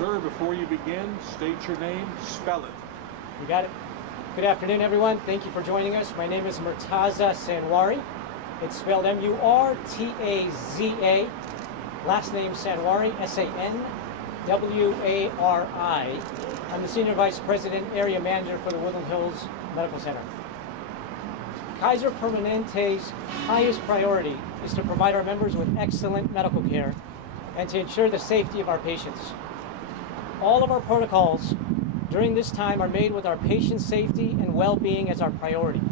Sir, before you begin, state your name, spell it. You got it. Good afternoon, everyone. Thank you for joining us. My name is Murtaza Sanwari. It's spelled M-U-R-T-A-Z-A. Last name Sanwari, S-A-N-W-A-R-I. I'm the Senior Vice President, Area Manager for the Woodland Hills Medical Center. Kaiser Permanente's highest priority is to provide our members with excellent medical care and to ensure the safety of our patients. All of our protocols during this time are made with our patient safety and well-being as our priority.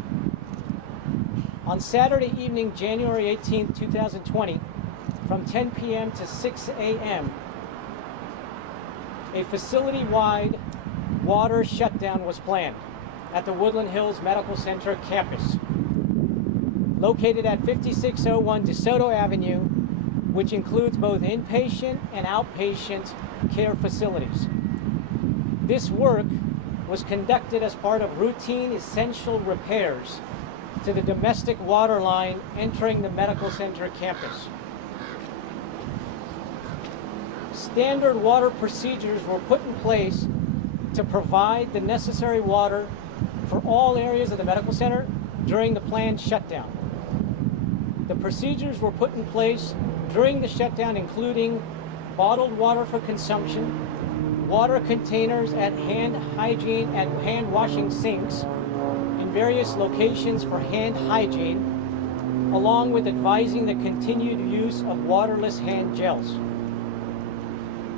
On Saturday evening, January 18, 2020, from 10 p.m. to 6 a.m., a facility-wide water shutdown was planned at the Woodland Hills Medical Center campus, located at 5601 DeSoto Avenue, which includes both inpatient and outpatient care facilities. This work was conducted as part of routine essential repairs to the domestic water line entering the medical center campus. Standard water procedures were put in place to provide the necessary water for all areas of the medical center during the planned shutdown. The procedures were put in place during the shutdown, including bottled water for consumption, water containers at hand hygiene and hand washing sinks in various locations for hand hygiene, along with advising the continued use of waterless hand gels.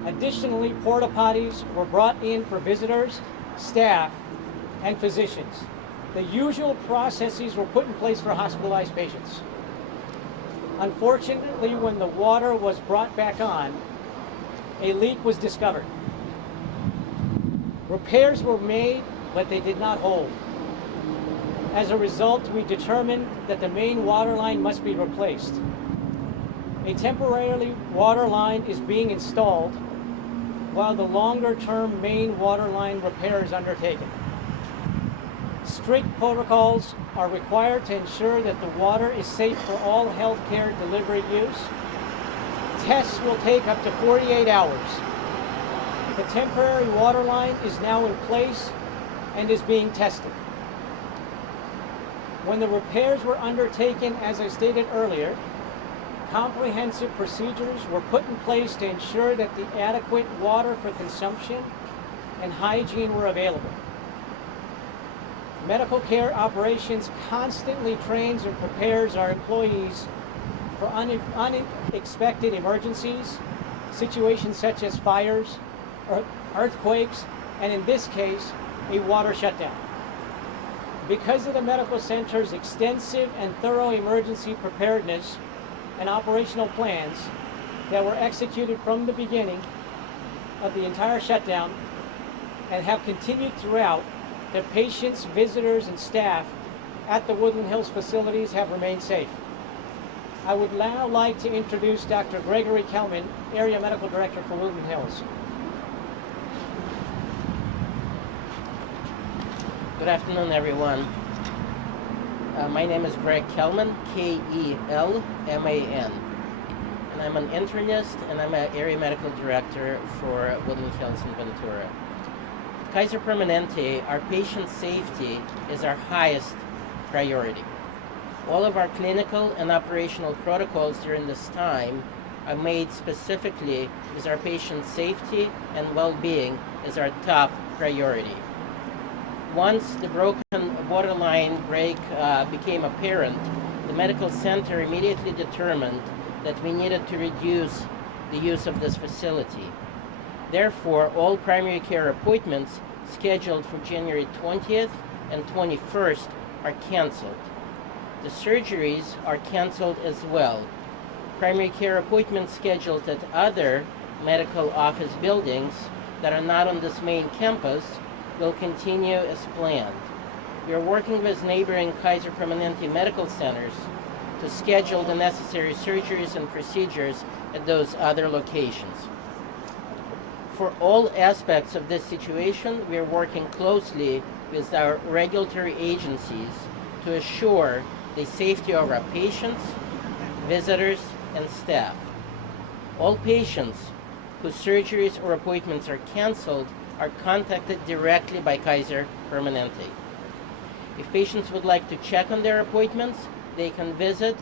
Additionally, porta potties were brought in for visitors, staff, and physicians. The usual processes were put in place for hospitalized patients. Unfortunately, when the water was brought back on, a leak was discovered. Repairs were made, but they did not hold. As a result, we determined that the main water line must be replaced. A temporary water line is being installed while the longer-term main water line repair is undertaken. Strict protocols are required to ensure that the water is safe for all healthcare delivery use. Tests will take up to 48 hours. The temporary water line is now in place and is being tested. When the repairs were undertaken, as I stated earlier, comprehensive procedures were put in place to ensure that the adequate water for consumption and hygiene were available. Medical care operations constantly trains and prepares our employees for unexpected emergencies, situations such as fires, or earthquakes, and in this case, a water shutdown. Because of the medical center's extensive and thorough emergency preparedness and operational plans that were executed from the beginning of the entire shutdown and have continued throughout, the patients, visitors, and staff at the Woodland Hills facilities have remained safe. I would now like to introduce Dr. Gregory Kalman, Area Medical Director for Woodland Hills. Good afternoon, everyone. My name is Greg Kalman, K-E-L-M-A-N. And I'm an internist and I'm an Area Medical Director for Woodland Hills in Ventura. At Kaiser Permanente, our patient safety is our highest priority. All of our clinical and operational protocols during this time are made specifically because our patient safety and well-being is our top priority. Once the broken water line break became apparent, the medical center immediately determined that we needed to reduce the use of this facility. Therefore, all primary care appointments scheduled for January 20th and 21st are canceled. The surgeries are canceled as well. Primary care appointments scheduled at other medical office buildings that are not on this main campus will continue as planned. We are working with neighboring Kaiser Permanente medical centers to schedule the necessary surgeries and procedures at those other locations. For all aspects of this situation, we are working closely with our regulatory agencies to assure the safety of our patients, visitors, and staff. All patients whose surgeries or appointments are canceled are contacted directly by Kaiser Permanente. If patients would like to check on their appointments, they can visit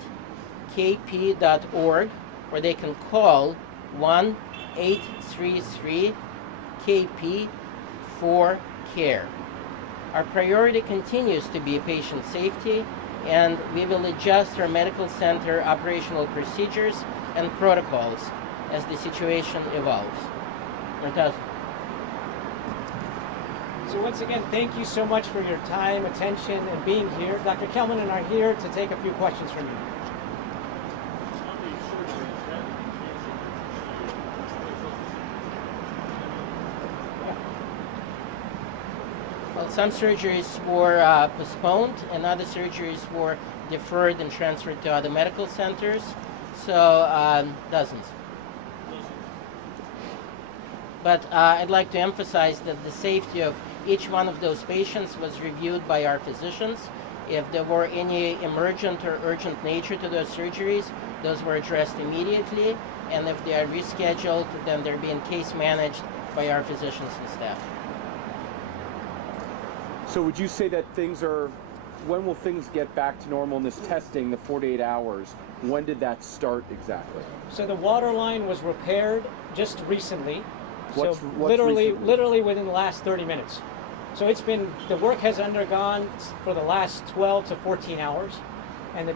kp.org or they can call 1-833-KP-4-CARE. Our priority continues to be patient safety, and we will adjust our medical center operational procedures and protocols as the situation evolves. Murtaza. So once again, thank you so much for your time, attention, and being here. Dr. Kalman and I are here to take a few questions from you. Well, some surgeries were postponed, and other surgeries were deferred and transferred to other medical centers. So dozens. But I'd like to emphasize that the safety of each one of those patients was reviewed by our physicians. If there were any emergent or urgent nature to those surgeries, those were addressed immediately. And if they are rescheduled, then they're being case managed by our physicians and staff. So would you say that when will things get back to normal in this testing, the 48 hours? When did that start exactly? So the water line was repaired just recently. What's literally recently? within the last 30 minutes. So the work has undergone for the last 12 to 14 hours, and the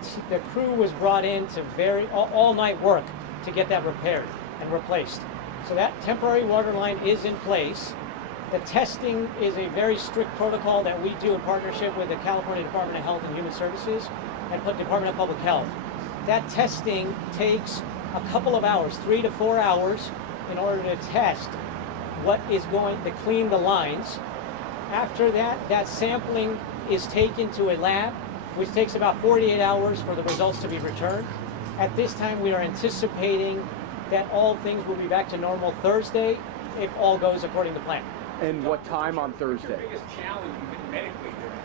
crew was brought in to all night work to get that repaired and replaced. So that temporary water line is in place. The testing is a very strict protocol that we do in partnership with the California Department of Health and Human Services and Department of Public Health. That testing takes a couple of hours, 3 to 4 hours, in order to test what is going to clean the lines. After that sampling is taken to a lab, which takes about 48 hours for the results to be returned. At this time, we are anticipating that all things will be back to normal Thursday if all goes according to plan. And what time on Thursday? What's your biggest challenge medically during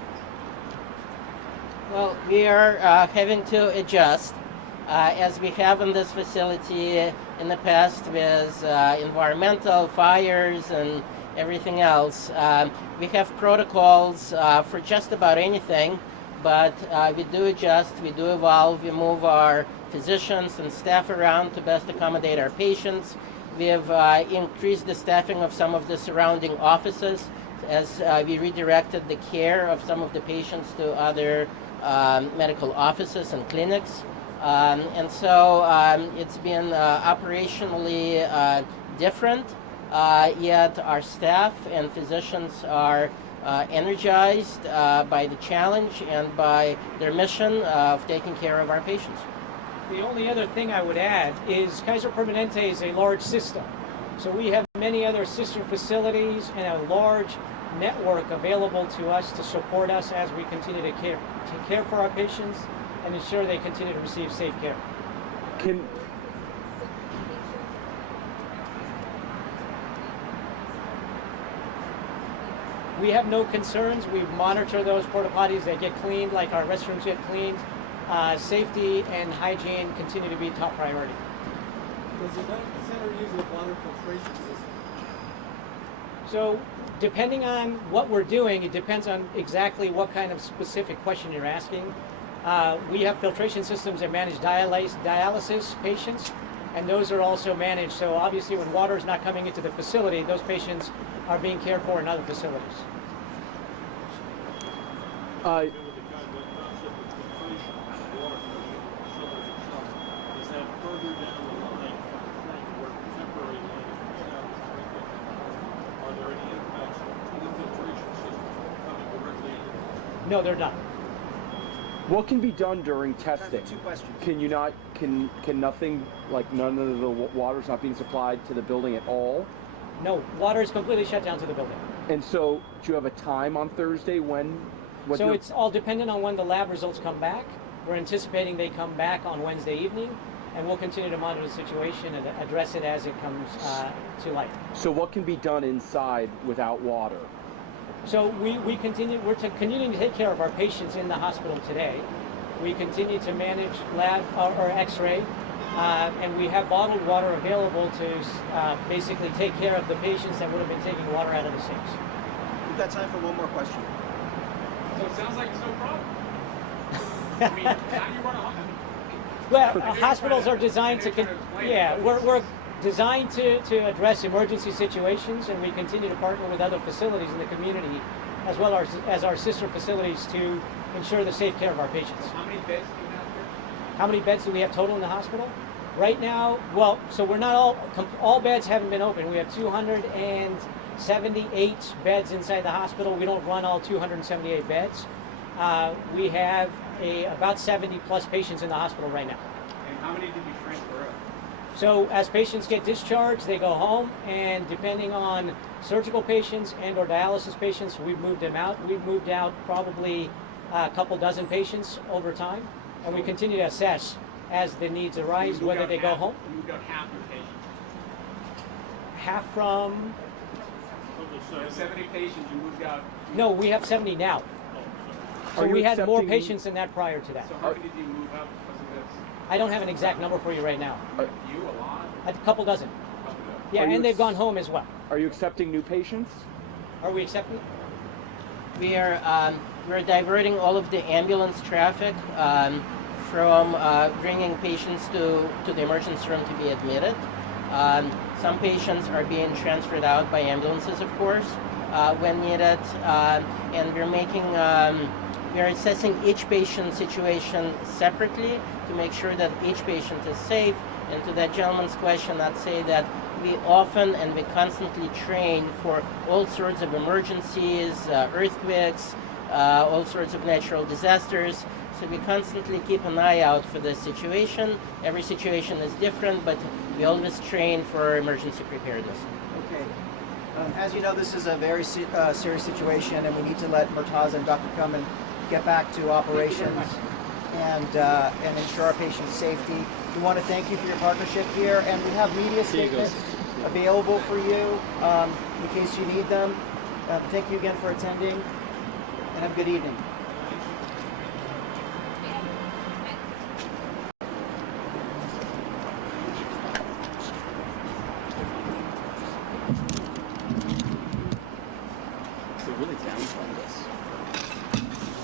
Well, we are having to adjust, as we have in this facility in the past with environmental fires and everything else. We have protocols for just about anything, but we do adjust, we do evolve, we move our physicians and staff around to best accommodate our patients. We have increased the staffing of some of the surrounding offices as we redirected the care of some of the patients to other medical offices and clinics. And so it's been operationally different, yet our staff and physicians are energized by the challenge and by their mission of taking care of our patients. The only other thing I would add is Kaiser Permanente is a large system. So we have many other sister facilities and a large network available to us to support us as we continue to care for our patients and ensure they continue to receive safe care. We have no concerns. We monitor those porta potties. They get cleaned like our restrooms get cleaned. Safety and hygiene continue to be top priority. Does the medical center use a water filtration system? So depending on what we're doing, it depends on exactly what kind of specific question you're asking. We have filtration systems that manage dialysis patients, and those are also managed. So obviously when water is not coming into the facility, those patients are being cared for in other facilities. No, they're not. What can be done during testing? Two questions. Can you not? Can nothing, like none of the water's not being supplied to the building at all? No, water is completely shut down to the building. And so, do you have a time on Thursday when? So it's all dependent on when the lab results come back. We're anticipating they come back on Wednesday evening, and we'll continue to monitor the situation and address it as it comes to light. So what can be done inside without water? So we're continuing to take care of our patients in the hospital today. We continue to manage lab or X-ray and we have bottled water available to basically take care of the patients that would have been taking water out of the sinks. We've got time for one more question. So it sounds like it's no problem. I mean, how do you run a hospital? Well, hospitals are designed to, we're designed to address emergency situations, and we continue to partner with other facilities in the community, as well as our sister facilities, to ensure the safe care of our patients. How many beds do you have here? How many beds do we have total in the hospital? Right now, well, so we're not all beds haven't been open. We have 278 beds inside the hospital. We don't run all 278 beds. We have about 70 plus patients in the hospital right now. And how many did you transfer out? So as patients get discharged, they go home, and depending on surgical patients and or dialysis patients, we've moved them out. We've moved out probably a couple dozen patients over time, and we continue to assess as the needs arise, whether they go home. You moved out half your patients. Half from, So 70 patients, you moved out. no, we have 70 now. So Are you we had more accepting- patients than that prior to that. So how many did you move out because of this? I don't have an exact number for you right now. A few, a lot? A couple dozen. Couple of Yeah, Are you and they've ex- gone home as well. Are you accepting new patients? Are we accepting? We're diverting all of the ambulance traffic from bringing patients to the emergency room to be admitted. Some patients are being transferred out by ambulances, of course, when needed, and we're assessing each patient's situation separately to make sure that each patient is safe. And to that gentleman's question, I'd say that we often and we constantly train for all sorts of emergencies, earthquakes, all sorts of natural disasters. So we constantly keep an eye out for this situation. Every situation is different, but we always train for emergency preparedness. Okay. As you know, this is a very serious situation, and we need to let Murtaza and Dr. Kalman get back to operations and ensure our patients' safety. We want to thank you for your partnership here, and we have media statements available for you in case you need them. Thank you again for attending, and have a good evening.